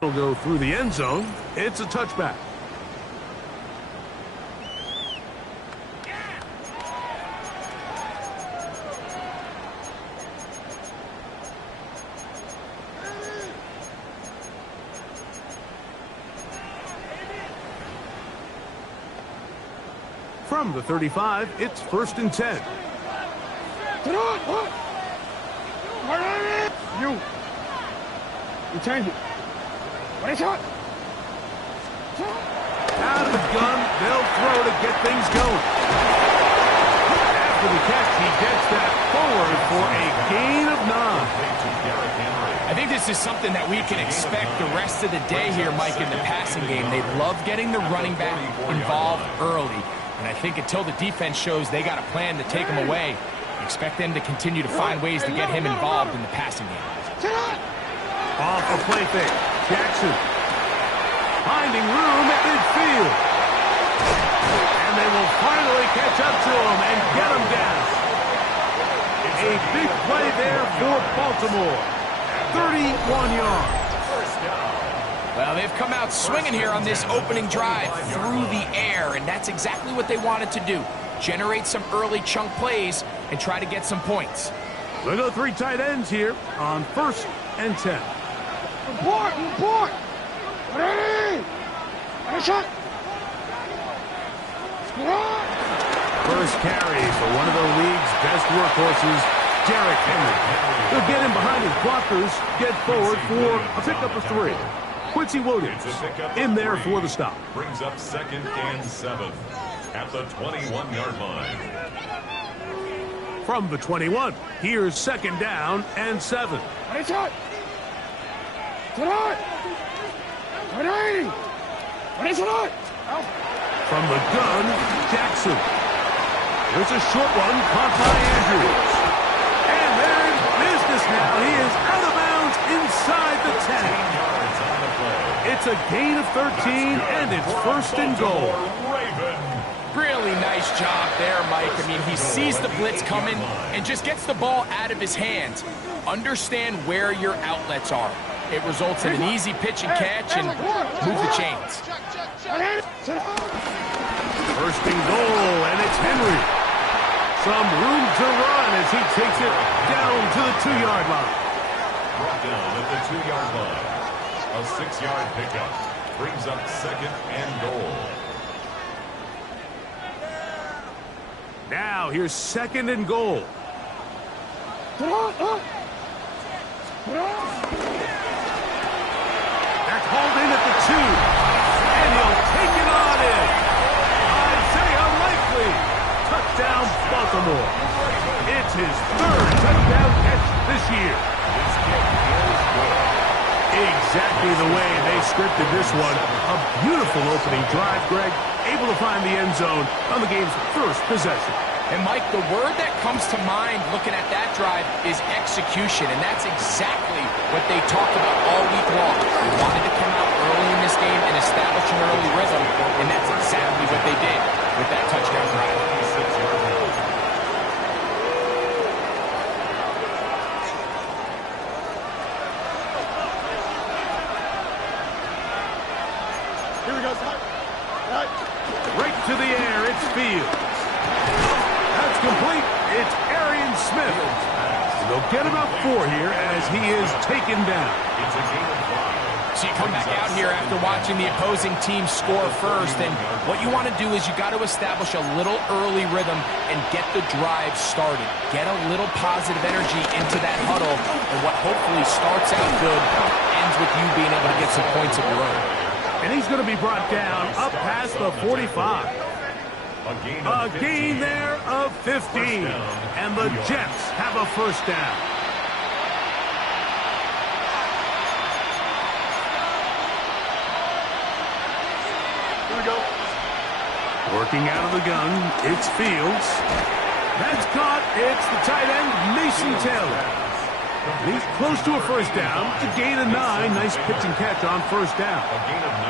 Will go through the end zone. It's a touchback. From the 35, it's 1st and 10. You change it. What is it? Out of the gun, they'll throw to get things going. After the catch, he gets that forward for a gain of 9. I think this is something that we can expect the rest of the day here, Mike, in the passing game. They love getting the running back involved early. And I think until the defense shows they got a plan to take him away, expect them to continue to find ways to get him involved in the passing game. Off a play fake. Jackson finding room at midfield. And they will finally catch up to him and get him down. A big play there for Baltimore. 31 yards. Well, they've come out swinging here on this opening drive through the air, and that's exactly what they wanted to do. Generate some early chunk plays and try to get some points. They'll go 3 tight ends here on 1st and 10. Report! Ready! Shot! First carry for one of the league's best workhorses, Derrick Henry. He'll get him behind his blockers, get forward for a pickup of 3. Quincy Williams in there for the stop. Brings up 2nd and 7 at the 21-yard line. From the 21, here's 2nd down and 7. Shot! From the gun, Jackson. There's a short one caught by Andrews. And they're in business now. He is out of bounds inside the 10. It's a gain of 13, and it's 1st and goal. Really nice job there, Mike. I mean, he sees the blitz coming and just gets the ball out of his hands. Understand where your outlets are. It results in an easy pitch and catch and move the chains. 1st and goal, and it's Henry. Some room to run as he takes it down to the 2-yard line. Brought down at the 2-yard line. A 6-yard pickup brings up 2nd and goal. Now here's 2nd and goal. They're called in at the 2, and he'll take it on in. Isaiah Likely, touchdown Baltimore. It's his 3rd touchdown catch this year. Exactly the way they scripted this one. A beautiful opening drive, Greg. Able to find the end zone on the game's 1st possession. And, Mike, the word that comes to mind looking at that drive is execution, and that's exactly what they talked about all week long. They wanted to come out early in this game and establish an early rhythm, and that's exactly what they did with that touchdown drive. Here we go. Right to the air, it's Fields. That's complete. It's Arian Smith. They'll get about 4 here as he is taken down. It's a gain of 5. So you come back out here after watching the opposing team score first, and what you want to do is you got to establish a little early rhythm and get the drive started. Get a little positive energy into that huddle, and what hopefully starts out good ends with you being able to get some points of your own. And he's going to be brought down up past the 45. A gain there of 15. And the Jets have a 1st down. Here we go. Working out of the gun, it's Fields. That's caught. It's the tight end, Mason Taylor. He's close to a 1st down. A gain of 9. Nice pitch and catch on 1st down. A gain of 9.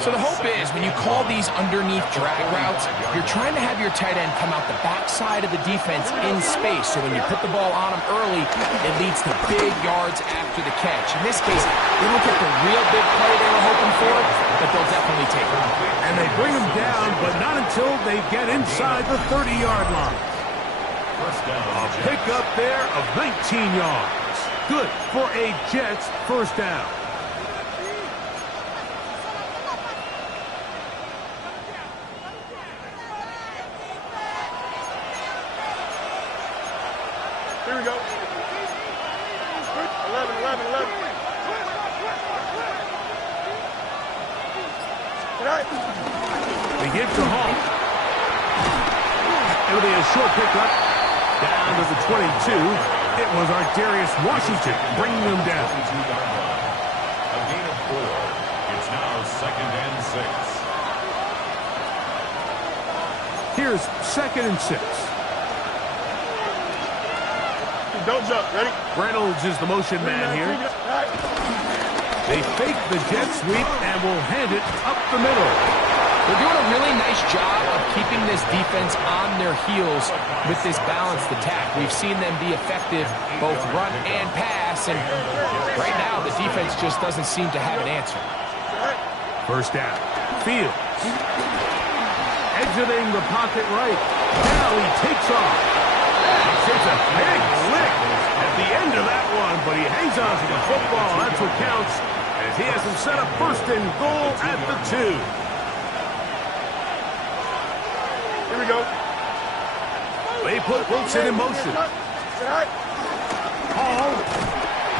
So the hope is when you call these underneath drag routes, you're trying to have your tight end come out the backside of the defense in space. So when you put the ball on him early, it leads to big yards after the catch. In this case, they don't get the real big play they were hoping for, but they'll definitely take it. And they bring him down, but not until they get inside the 30-yard line. A pickup there of 19 yards. Good for a Jets first down. Here we go. 11. All right. They give to Hall. It'll be a short pickup. Down to the 22. It was Ar'Darius Washington bringing them down. A gain of 4. It's now 2nd and 6. Here's 2nd and 6. Don't jump. Ready? Reynolds is the motion man here. They fake the jet sweep and will hand it up the middle. They're doing a really nice job of keeping this defense on their heels with this balanced attack. We've seen them be effective both run and pass, and right now the defense just doesn't seem to have an answer. First down. Fields. Exiting the pocket right. Now he takes off. He takes a big lick at the end of that one, but he hangs on to the football. That's what counts, as he has him set up 1st and goal at the 2. Here we go. They put Wilson in motion. Hall.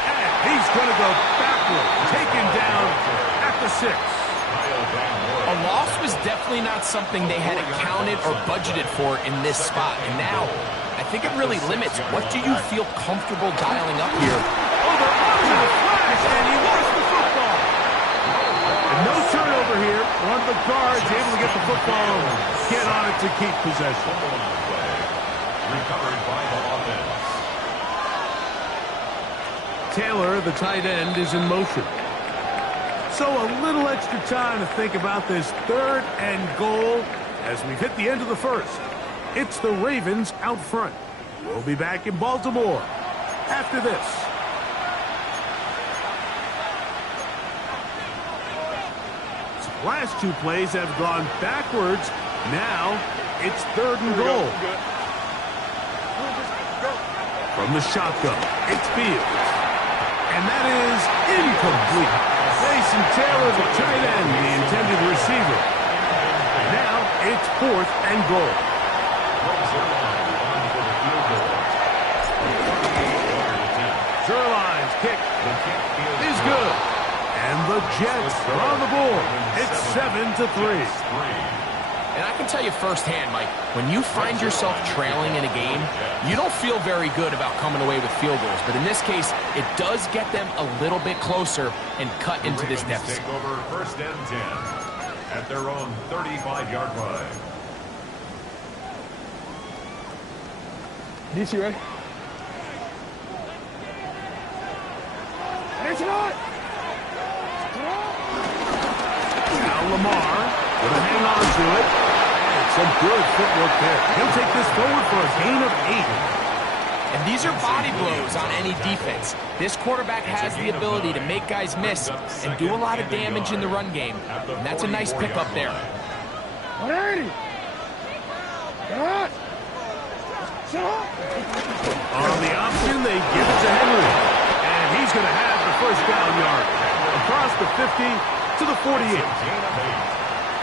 And he's going to go backward. Taken down at the 6. A loss was definitely not something they had accounted or budgeted for in this spot, and now I think it really limits what do you feel comfortable dialing up here. Oh, they're on to the flash, and he lost the football. And no turnover here. One of the guards able to get the football, get on it to keep possession. Recovered by the offense. Taylor, the tight end, is in motion. So a little extra time to think about this 3rd and goal as we've hit the end of the first. It's the Ravens out front. We'll be back in Baltimore after this. Last 2 plays have gone backwards. Now it's 3rd and goal. From the shotgun, it's Fields. And that is incomplete. Mason Taylor, the tight end, the intended receiver. Now it's 4th and goal. Zerline's kick is good. And the Jets are on the board. It's 7-3. And I can tell you firsthand, Mike, when you find yourself trailing in a game, you don't feel very good about coming away with field goals. But in this case, it does get them a little bit closer and cut into this deficit. Take over 1st and 10 at their own 35-yard line. DC, ready? It's not. Now Lamar going to hang on to it. And some good footwork there. He'll take this forward for a gain of 8. And these are body blows on any defense. This quarterback has the ability to make guys miss and do a lot of damage in the run game. And that's a nice pickup there. 180. On the option, they give it to Henry. And he's going to have the first down yard. Across the 50 to the 48.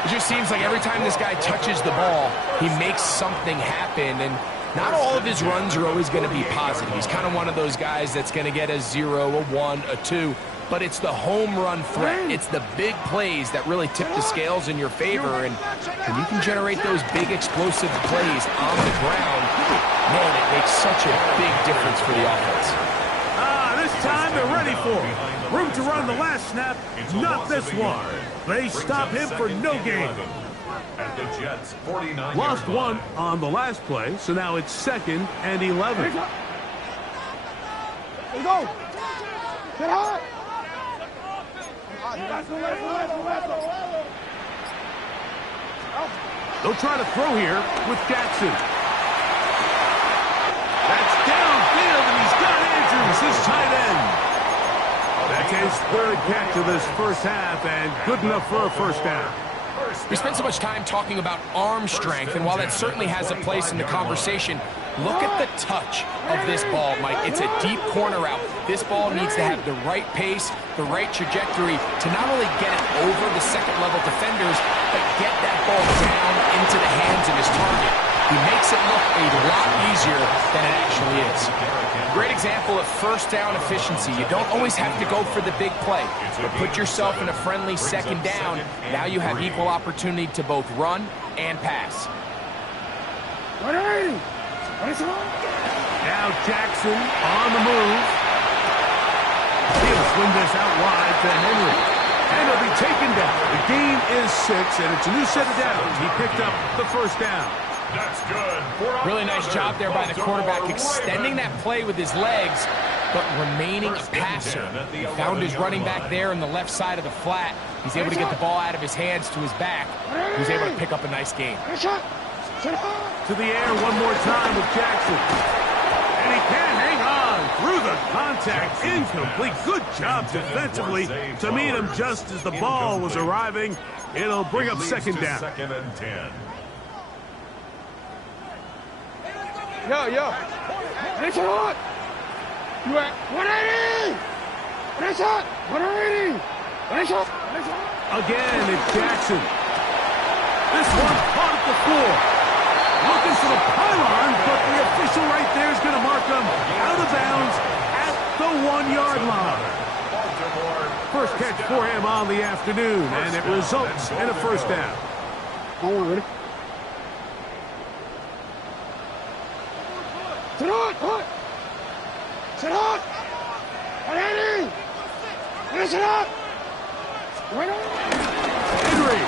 It just seems like every time this guy touches the ball, he makes something happen. And not all of his runs are always going to be positive. He's kind of one of those guys that's going to get a 0, a 1, a 2. But it's the home run threat. It's the big plays that really tip the scales in your favor. And when you can generate those big explosive plays on the ground, man, it makes such a big difference for the offense. This time they're ready for it. Room to run the last snap, not this one. They stop him for no gain. At the Jets' 49-yard Lost one line. on the last play, so now it's 2nd and 11. Let's go. Get high. They'll try to throw here with Jackson. That's downfield, and he's got Andrews, his tight end. That's his third catch of this first half, and good enough for a first down. We spent so much time talking about arm strength, and while that certainly has a place in the conversation, look at the touch of this ball, Mike. It's a deep corner route. This ball needs to have the right pace, the right trajectory to not only get it over the second-level defenders, but get that ball down into the hands of his target. He makes it look a lot easier than it actually is. Great example of first down efficiency. You don't always have to go for the big play, but put yourself in a friendly second down. Now you have equal opportunity to both run and pass. Now Jackson on the move. He'll swing this out wide to Henry. And he'll be taken down. The gain is 6, and it's a new set of downs. He picked up the first down. That's good. Really nice job there by the quarterback, extending that play with his legs, but remaining a passer. He found his running back there on the left side of the flat. He's able to get the ball out of his hands to his back. He was able to pick up a nice gain. To the air one more time with Jackson. And he can't hang on through the contact. Incomplete. Good job defensively to meet him just as the ball was arriving. It'll bring up second down. Second and 10. Yo. It's hot. You at 180. It's hot. 180. It's hot. Again, it's Jackson. This one caught at the floor. Looking for the pylon, but the official right there is going to mark him out of bounds at the 1-yard line. First catch for him on the afternoon, and it results in a first down. Ready? Sit on! Sit on! Ready! Sit up! Henry,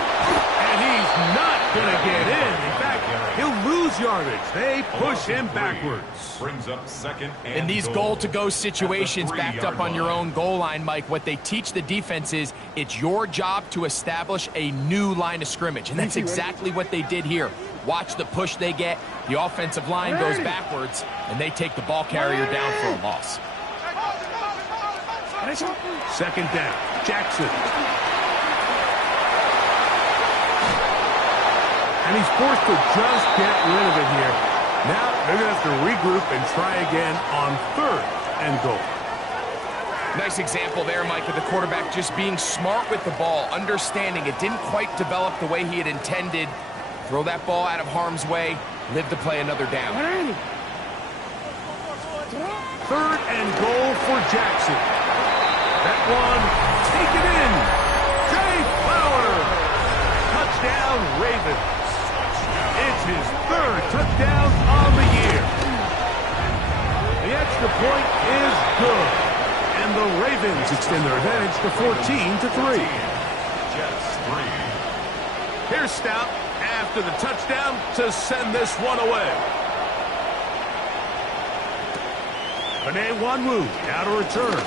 and he's not going to get in. In fact, he'll lose yardage. They push him backwards. Brings up second and In these goal-to-go situations backed up on your own goal line, Mike, what they teach the defense is it's your job to establish a new line of scrimmage, and that's exactly what they did here. Watch the push they get. The offensive line goes backwards, and they take the ball carrier down for a loss. Second down, Jackson. And he's forced to just get rid of it here. Now they're going to have to regroup and try again on third and goal. Nice example there, Mike, of the quarterback just being smart with the ball, understanding it didn't quite develop the way he had intended. Throw that ball out of harm's way, live to play another down. Third and goal for Jackson. That one, take it in. Jay Flower. Touchdown, Ravens. It's his third touchdown on the year. The extra point is good. And the Ravens extend their advantage to 14-3. Jets 3. Here's Stout after the touchdown to send this one away. Penei Wanwu now to return.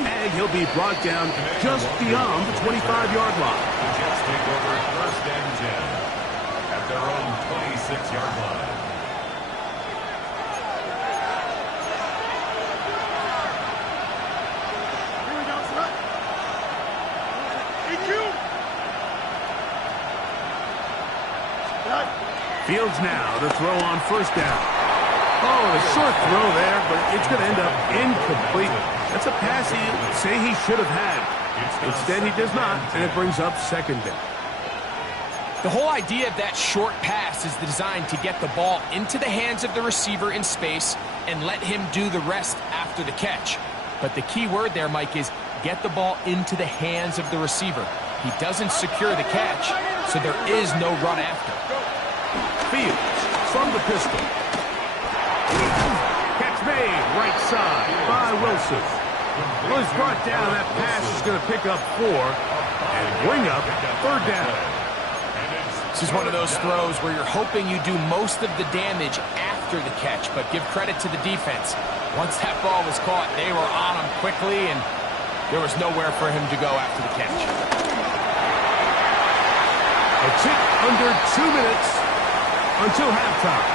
And he'll be brought down just beyond the 25-yard line. The Jets take over first and 10 at their own 26-yard line. Fields now to throw on first down. Oh, a short throw there, but it's going to end up incomplete. That's a pass he'd say he should have had. Instead, he does not, and it brings up second down. The whole idea of that short pass is designed to get the ball into the hands of the receiver in space and let him do the rest after the catch. But the key word there, Mike, is get the ball into the hands of the receiver. He doesn't secure the catch, so there is no run after. Fields from the pistol. Catch made right side by Wilson. Well, he's brought down. That pass is going to pick up 4 and bring up third down. This is one of those throws where you're hoping you do most of the damage after the catch, but give credit to the defense. Once that ball was caught, they were on him quickly, and There was nowhere for him to go after the catch. A tick under 2 minutes until halftime.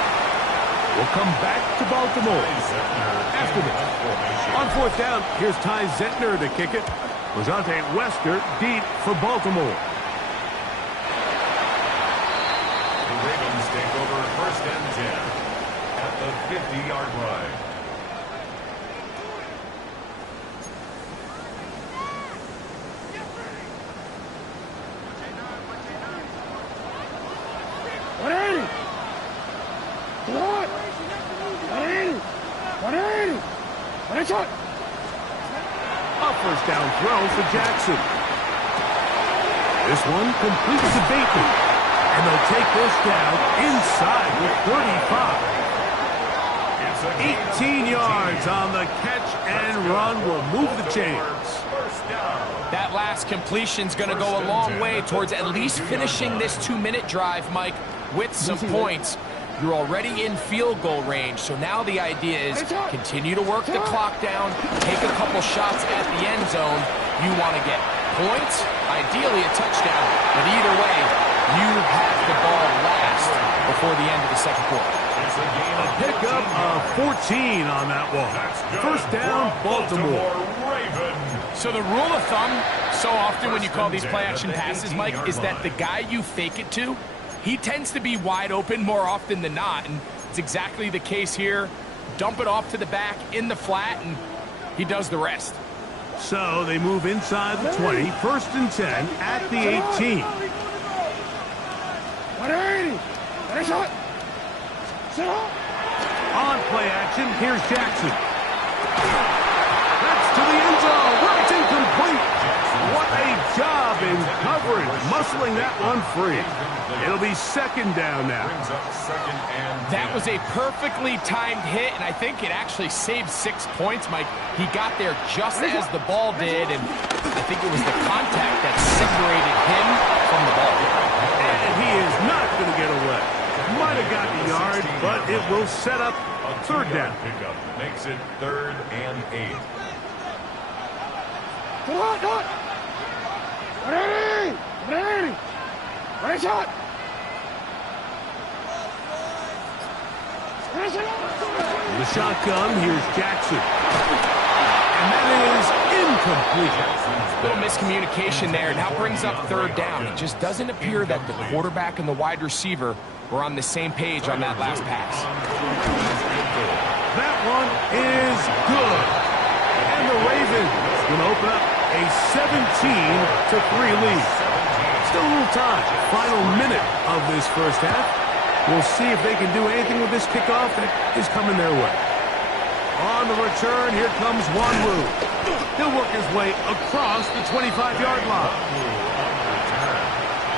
We'll come back to Baltimore after this. On fourth down, here's Ty Zentner to kick it. Rosante Wester deep for Baltimore. The Ravens take over 1st and 10 at the 50-yard line. A first down throw for Jackson. This one complete to Bateman. And they'll take this down inside the 35. 18 yards on the catch and run will move the chains. That last completion's going to go a long way towards at least finishing this 2-minute drive, Mike, with some points. You're already in field goal range, so now the idea is continue to work the clock down, take a couple shots at the end zone. You want to get points, ideally a touchdown, but either way, you have the ball last before the end of the second quarter. A pickup of 14 on that one. First down, Baltimore. So the rule of thumb, so often when you call these play-action passes, Mike, is that the guy you fake it to, he tends to be wide open more often than not, and it's exactly the case here. Dump it off to the back in the flat, and he does the rest. So they move inside the 20, 1st and 10 at the 18. On play action, here's Jackson. That's to the end zone. That's incomplete. What a job in coverage, muscling that one free. It'll be 2nd down now. That was a perfectly timed hit, and I think it actually saved 6 points, Mike. He got there just as the ball did, and I think it was the contact that separated him from the ball. And he is not going to get away. Might have gotten a yard, but it will set up 3rd down. Pickup makes it 3rd and 8. The shotgun, here's Jackson. And that is incomplete. Little miscommunication there. Now brings up 3rd down. It just doesn't appear that the quarterback and the wide receiver were on the same page on that last pass. That one is good. And the Ravens going to open up a 17-3 lead. Still a little time. Final minute of this first half. We'll see if they can do anything with this kickoff that is coming their way. On the return, here comes Wanwu. He'll work his way across the 25-yard line.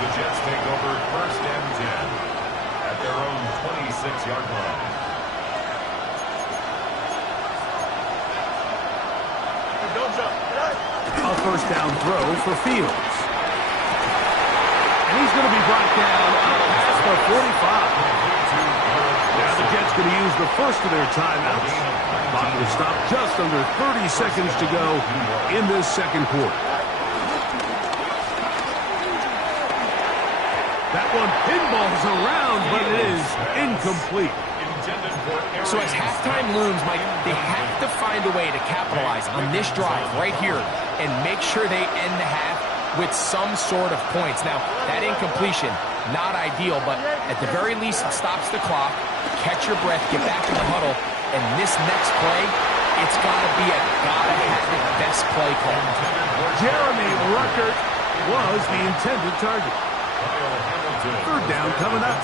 The Jets take over 1st and 10 at their own 26-yard line. A first down throw for Fields. And he's going to be brought down past the 45. Now the Jets going to use the first of their timeouts. Clock will stop just under 30 seconds to go in this second quarter. That one pinballs around, but it is incomplete. So as halftime looms, Mike, they have to find a way to capitalize on this drive right here and make sure they end the half with some sort of points. Now, that incompletion, not ideal, but at the very least, it stops the clock. Catch your breath, get back in the huddle, and this next play, it's got to be a gotta-have-it best play call. Jeremy Ruckert was the intended target. 3rd down coming up.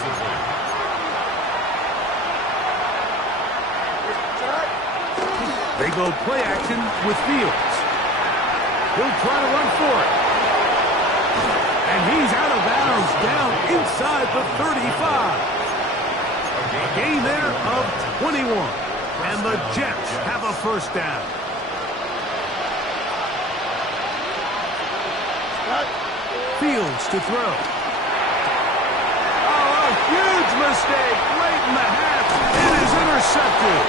They go play action with Fields. He'll try to run for it. And he's out of bounds down inside the 35. A gain there of 21. And the Jets have a first down. Fields to throw. Oh, a huge mistake late in the half. It is intercepted.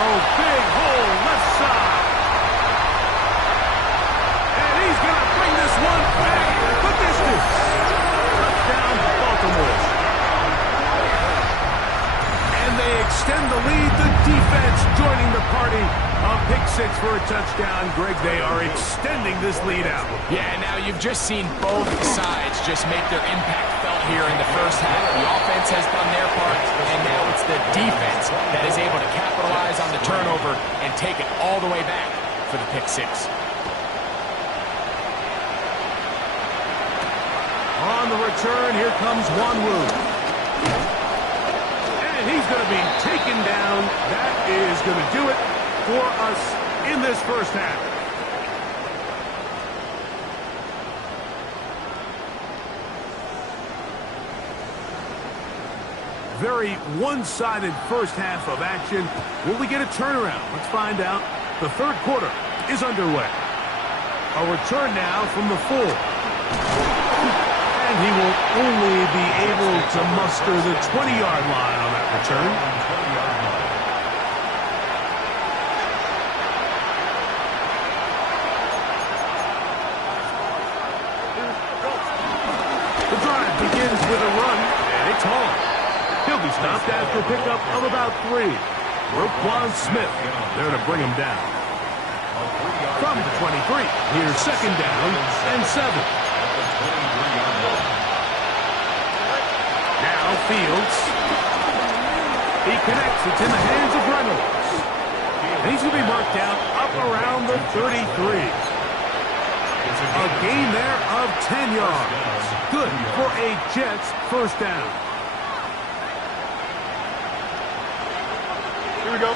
Oh, big hole left side. He's going to bring this one back the distance. Touchdown, Baltimore. And they extend the lead. The defense joining the party. A pick six for a touchdown. Greg, they are extending this lead out. Yeah, now you've just seen both sides just make their impact felt here in the first half. The offense has done their part, and now it's the defense that is able to capitalize on the turnover and take it all the way back for the pick six. On the return, here comes Wanwu. And he's going to be taken down. That is going to do it for us in this first half. Very one-sided first half of action. Will we get a turnaround? Let's find out. The third quarter is underway. A return now from the full. And he will only be able to muster the 20-yard line on that return. The drive begins with a run, and it's home. He'll be stopped after a pickup of about 3. Roquan Smith there to bring him down. From the 23, here's second down and 7. Now Fields. He connects. It's in the hands of Reynolds. And he's going to be marked down up around the 33. A gain there of 10 yards. Good for a Jets first down. Here we go. A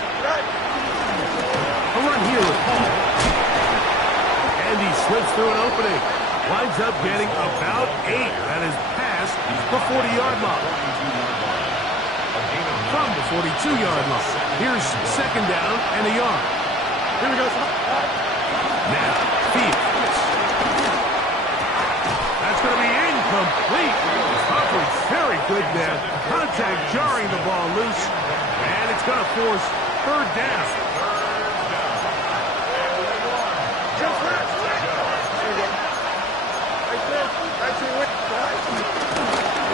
run here with Paul. And he slips through an opening. Winds up getting about 8. That is past the 40-yard line. From the 42-yard line. Here's second down and a yard. Here we go. Now, Fields. That's going to be incomplete. Coverage very good there. Contact jarring the ball loose. And it's going to force third down.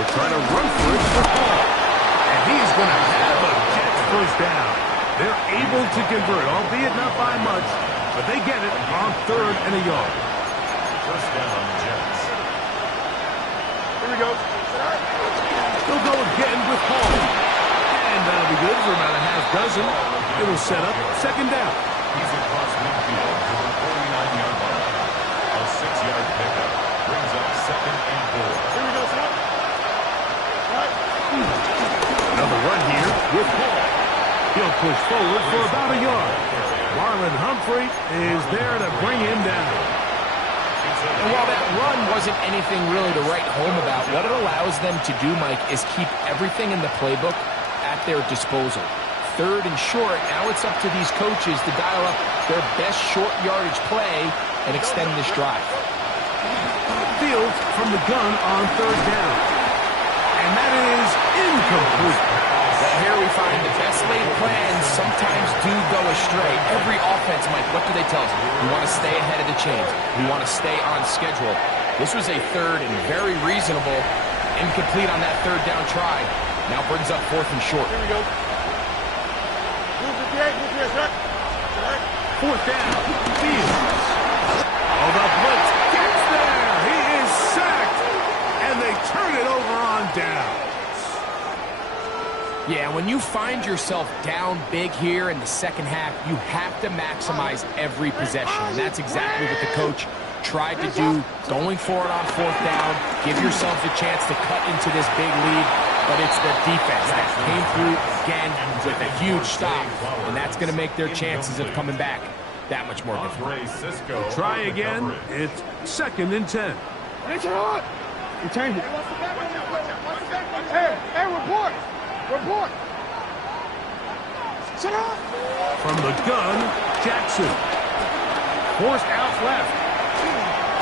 They're trying to run for it for Paul. And he's going to have a Jets first down. They're able to convert, albeit not by much, but they get it on third and a yard. First down, Jets. Here we go. They'll go again with Paul. And that'll be good for about a half dozen. It'll set up second down. He's across midfield to the 49-yard line. A 6-yard pickup brings up second and 4. Here we go, son. Another run here with Paul. He'll push forward for about a yard. Marlon Humphrey is there to bring him down. And while that run wasn't anything really to write home about, what it allows them to do, Mike, is keep everything in the playbook at their disposal. Third and short, now it's up to these coaches to dial up their best short yardage play and extend this drive. Fields from the gun on third down. And that is incomplete. Well, here we find the best laid plans sometimes do go astray. Every offense, Mike, what do they tell us? We want to stay ahead of the chains. We want to stay on schedule. This was a third and very reasonable. Incomplete on that third down try. Now brings up fourth and short. Here we go. Fourth down. Fields. Oh, the blitz gets there. He is sacked. And they turn it over on down. Yeah, when you find yourself down big here in the second half, you have to maximize every possession. And that's exactly what the coach tried to do, going for it on fourth down. Give yourselves a chance to cut into this big lead. But it's the defense that came through again with a huge stop. And that's going to make their chances of coming back that much more difficult. Try again. It's second and 10. You changed it. Hey, report. Report. Sit up. From the gun, Jackson. Forced out left.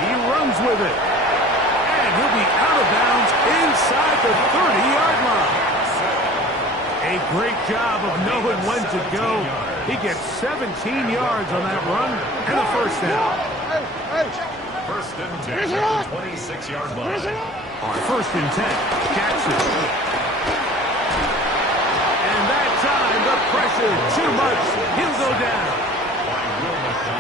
He runs with it. And he'll be out of bounds inside the 30-yard line. A great job of knowing when to go. He gets 17 yards on that run and a first down. Hey, First and 10 at the 26-yard line. On first and 10, Jackson. And that time, the pressure too much. He'll go down.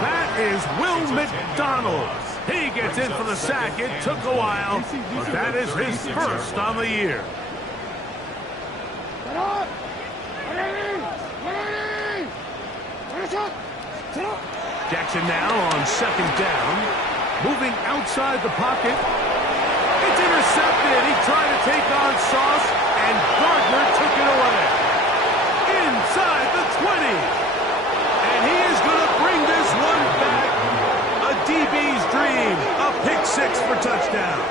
That is Will McDonald. He gets in for the sack. It took a while, but that is his first on the year. Jackson now on second down. Moving outside the pocket. It's intercepted. He tried to take on Sauce, and Gardner took it away. Inside the 20. And he is going to bring this one back. A DB's dream. A pick six for touchdown.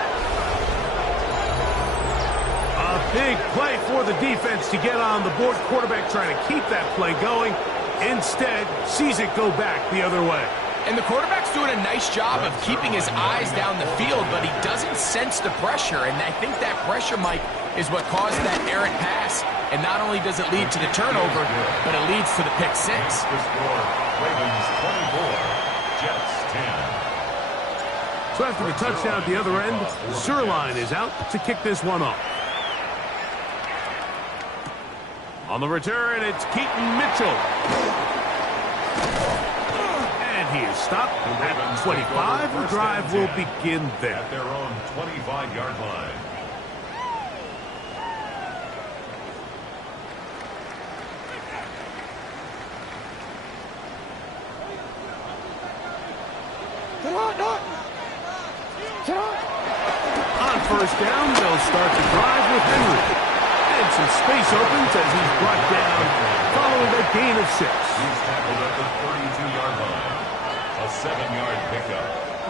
A big play for the defense to get on the board. Quarterback trying to keep that play going. Instead, sees it go back the other way. And the quarterback's doing a nice job of keeping his eyes down the field, but he doesn't sense the pressure. And I think that pressure, Mike, is what caused that errant pass. And not only does it lead to the turnover, but it leads to the pick six. The score, Ravens 24, Jets 10. So after the touchdown at the other end, Sirline is out to kick this one off. On the return, it's Keaton Mitchell. And he is stopped at 25. The drive will begin there. At their own 25-yard line. On first down, they'll start the drive with Henry. And some space opens as he's brought down following a gain of 6. He's tackled at the 32-yard line. A 7-yard pickup.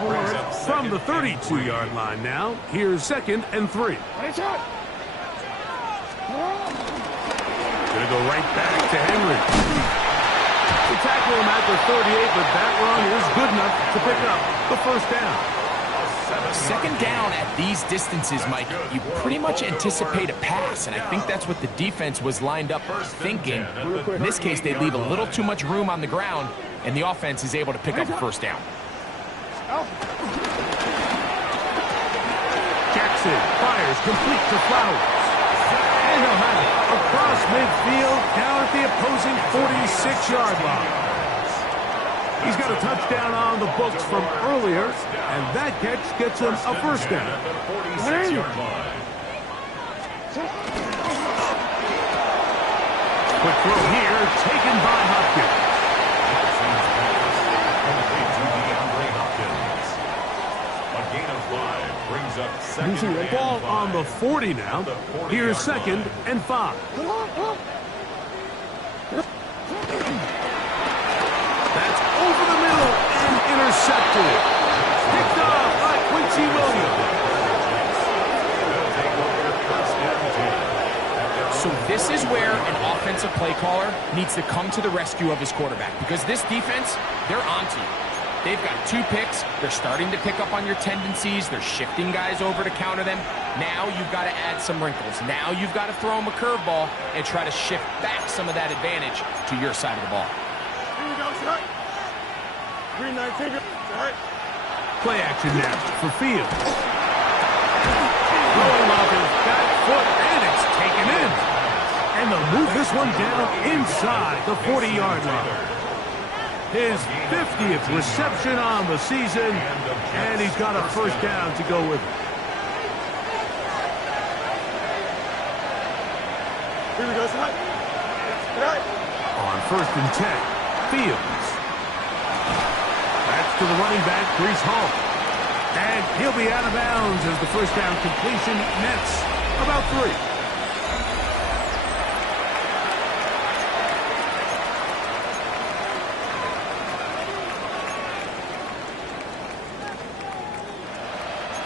Brings up From the second and 32-yard line now, here's second and 3. Gonna go right back to Henry. They tackle him at the 38, but that run is good enough to pick up the first down. Second down at these distances, Mike, you pretty much anticipate a pass, and I think that's what the defense was lined up thinking. In this case, they leave a little too much room on the ground, and the offense is able to pick up a first down. Jackson fires complete to Flowers. And he'll have it across midfield down at the opposing 46-yard line. He's got a touchdown on the books from earlier, and that catch gets him a first down. at the 46-yard line. Quick throw here, taken by Hopkins. Complete to DeAndre Hopkins. A gain of 5 brings up second and Ball 5. on the 40 now. Here's second and 5. That's over the middle and intercepted. Picked off by Quincy Williams. So this is where an offensive play caller needs to come to the rescue of his quarterback, because this defense, they're onto you. They've got 2 picks. They're starting to pick up on your tendencies. They're shifting guys over to counter them. Now you've got to add some wrinkles. Now you've got to throw them a curveball and try to shift back some of that advantage to your side of the ball. Here we go, shot. Green 19. Right. Play action now for Fields. Throwing off his back foot, and it's taken in. And they'll move this one down inside the 40-yard line. His 50th reception on the season, and he's got a first down to go with it. Here we go, shot. Right. On first and 10, Fields. That's to the running back, Breece Hall. And he'll be out of bounds as the first down completion nets about 3.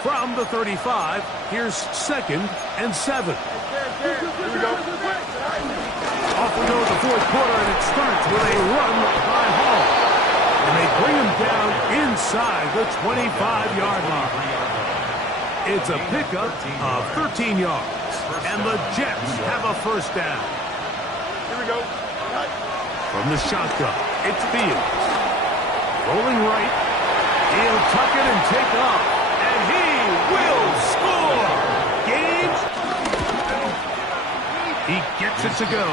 From the 35, here's second and 7. Here we go. Off we go to the fourth quarter, and it starts with a run by Hall. And they bring him down inside the 25-yard line. It's a pickup of 13 yards, and the Jets have a first down. Here we go. Right. From the shotgun, it's Fields. Rolling right, He'll tuck it and take off. And he will score. Game. He gets it to go.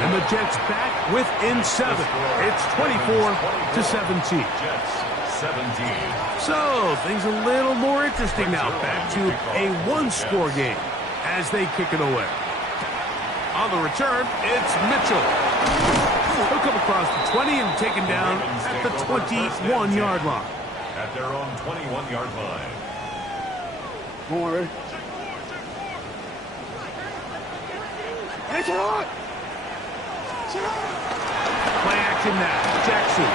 And the Jets back within 7. It's 24-17. Jets 17. So, things a little more interesting now. Back to a one-score game as they kick it away. On the return, it's Mitchell. He'll come across the 20 and taken down at the 21-yard line. At their own 21-yard line. Come on, ready? Play action now. Jackson.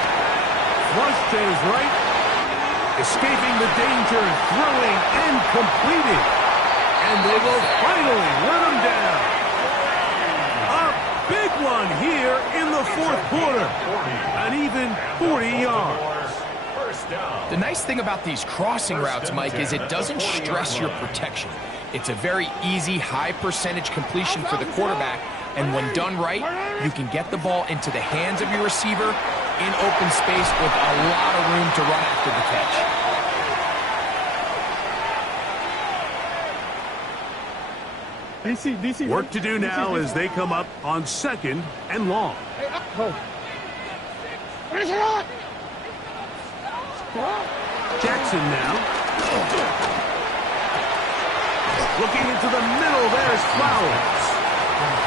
Flush to his right. Escaping the danger. Throwing and completing. And they will finally run him down. A big one here in the fourth quarter. An even 40 yards. The nice thing about these crossing routes, Mike, is it doesn't stress your protection. It's a very easy, high percentage completion for the quarterback, and when done right, you can get the ball into the hands of your receiver in open space with a lot of room to run after the catch. DC. Work to do now as they come up on 2nd and long. Jackson now. Looking into the middle, there's Flowers.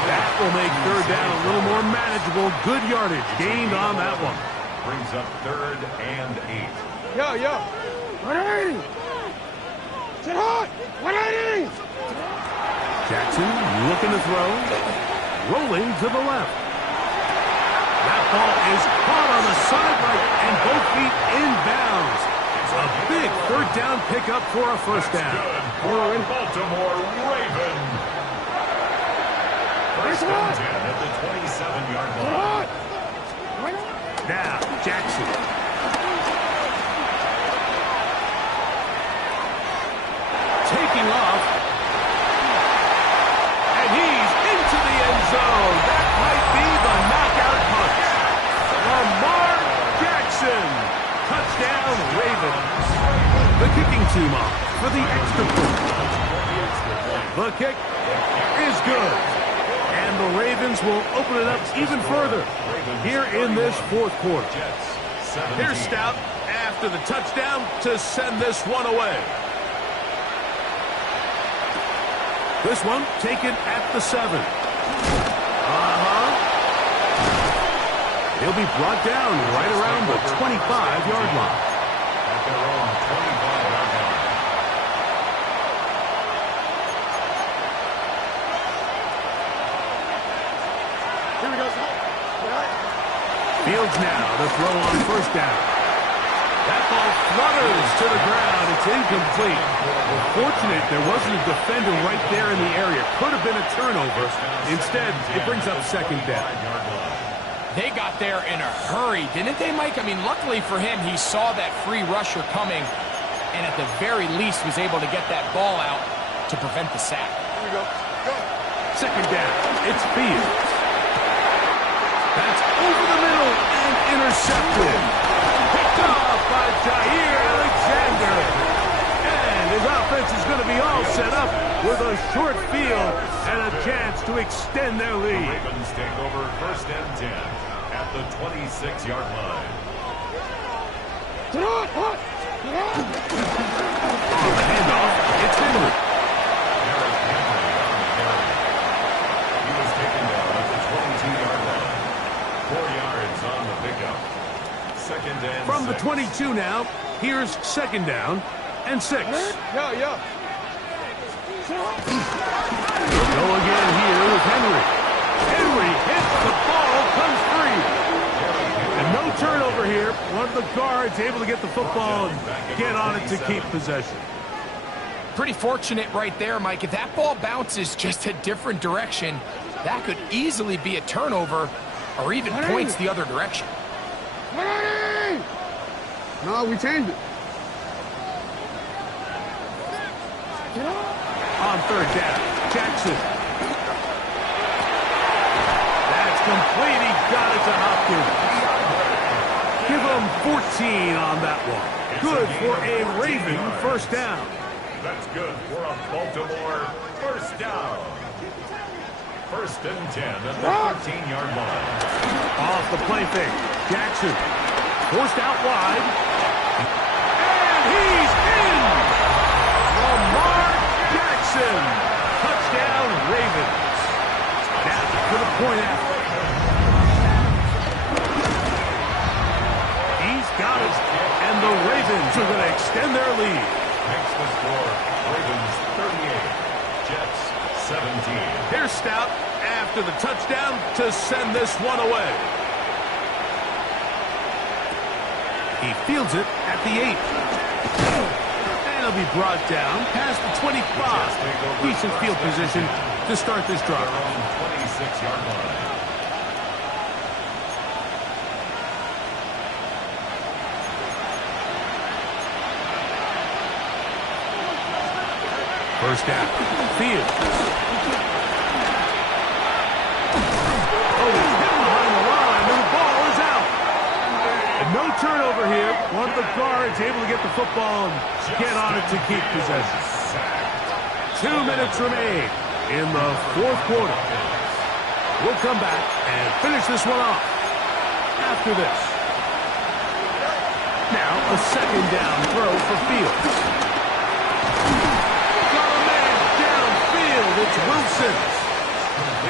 That will make 3rd down a little more manageable. Good yardage gained on that one. Brings up 3rd and 8. Yo. 180. Sit hot. 180. Jackson looking to throw. Rolling to the left. That ball is caught on the sideline and both feet inbounds. A big 3rd down pickup for a 1st down. Good for Baltimore Raven. 1st and 10 at the 27-yard line. Now, Jackson. Taking off. And he's into the end zone. That might be the knockout punch. Lamar Jackson. Touchdown, Ravens. The kicking team off for the extra point. The kick is good. And the Ravens will open it up even further here in this fourth quarter. Here's Stout after the touchdown to send this one away. This one taken at the 7. He'll be brought down right around the 25-yard line. At their own 25-yard line. Here we go. Fields now to throw on 1st down. That ball flutters to the ground. It's incomplete. Well, fortunate there wasn't a defender right there in the area. Could have been a turnover. Instead, it brings up 2nd down. They got there in a hurry, didn't they, Mike? I mean, luckily for him, he saw that free rusher coming and at the very least was able to get that ball out to prevent the sack. Here we go. 2nd down. It's Fields. That's over the middle and intercepted. Picked off by Jair Alexander. And his offense is going to be all set up with a short field and a chance to extend their lead. Ravens take over 1st and 10 at the 26-yard line. On the handoff, it's Henry. Derrick Henry on the carry. He was taken down at the 22-yard line. 4 yards on the pickup. 2nd and 6. From the 22 now, here's 2nd down and 6. Yo. Go again here with Henry. Henry hits the ball, comes free. And no turnover here. One of the guards able to get the football and get on it to keep possession. Pretty fortunate right there, Mike. If that ball bounces just a different direction, that could easily be a turnover or even points the other direction. No, we changed it. On 3rd down, Jackson. That's complete. He got it to Hopkins. Give them 14 on that one. Good for a Raven first down. That's good for a Baltimore first down. First and 10 at the 13-yard line. Off the play fake. Jackson forced out wide. And he's in! Lamar Jackson. Touchdown Ravens. Now for the point after. He's got it. And the Ravens are going to extend their lead. Makes the score Ravens 38, Jets 17. Here's Stout after the touchdown to send this one away. He fields it at the 8. And he'll be brought down past the 25. Decent field position to start this drive. Their own 26-yard line. First down. Fields. Oh, he's hit behind the line, and the ball is out. And no turnover here. One of the guards able to get the football and get on it to keep possession. 2 minutes remain in the fourth quarter. We'll come back and finish this one off after this. Now a second down throw for Fields. It's Wilson.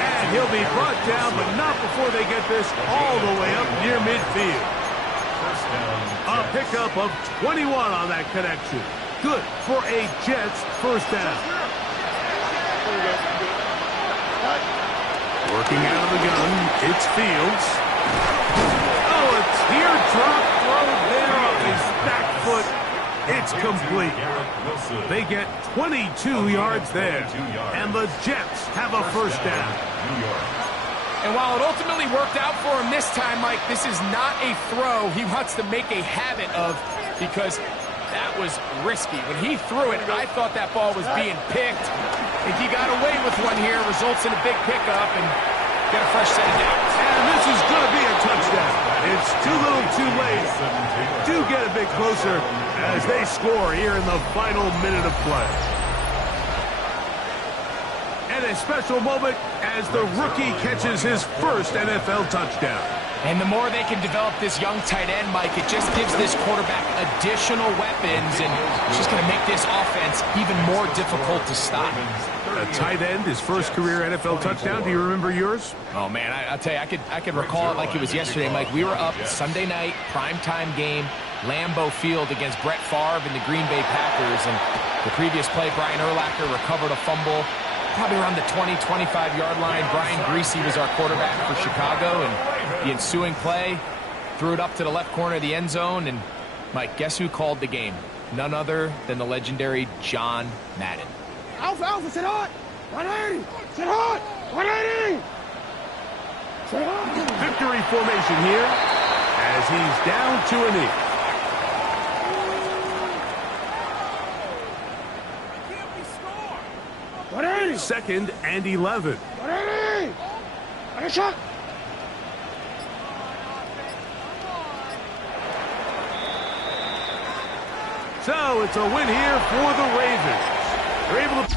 And he'll be brought down, but not before they get this all the way up near midfield. A pickup of 21 on that connection. Good for a Jets first down. Working out of the gun, it's Fields. Oh, a teardrop throw there off his back foot. It's complete. They get 22 yards there. And the Jets have a first down. And while it ultimately worked out for him this time, Mike, this is not a throw he wants to make a habit of because that was risky. When he threw it, I thought that ball was being picked. If he got away with one here, results in a big pickup and get a fresh set of downs. And this is going to be a touchdown. It's too little too late. Do get a bit closer as they score here in the final minute of play. And a special moment as the rookie catches his first NFL touchdown. And the more they can develop this young tight end, Mike, it just gives this quarterback additional weapons, and it's just going to make this offense even more difficult to stop. A tight end, his first career NFL touchdown. Do you remember yours? Oh, man, I'll tell you, I could recall it like it was yesterday, Mike. We were up Sunday night, primetime game, Lambeau Field against Brett Favre and the Green Bay Packers. And the previous play, Brian Urlacher recovered a fumble probably around the 20, 25-yard line. Brian Greasy was our quarterback for Chicago, and the ensuing play threw it up to the left corner of the end zone. And, Mike, guess who called the game? None other than the legendary John Madden. Alpha, Alpha, sit hot! 180! Sit hot! 180! Sit hot! Victory formation here as he's down to a knee. Second and 11. 180! Ready, shot! So it's a win here for the Ravens. They're able to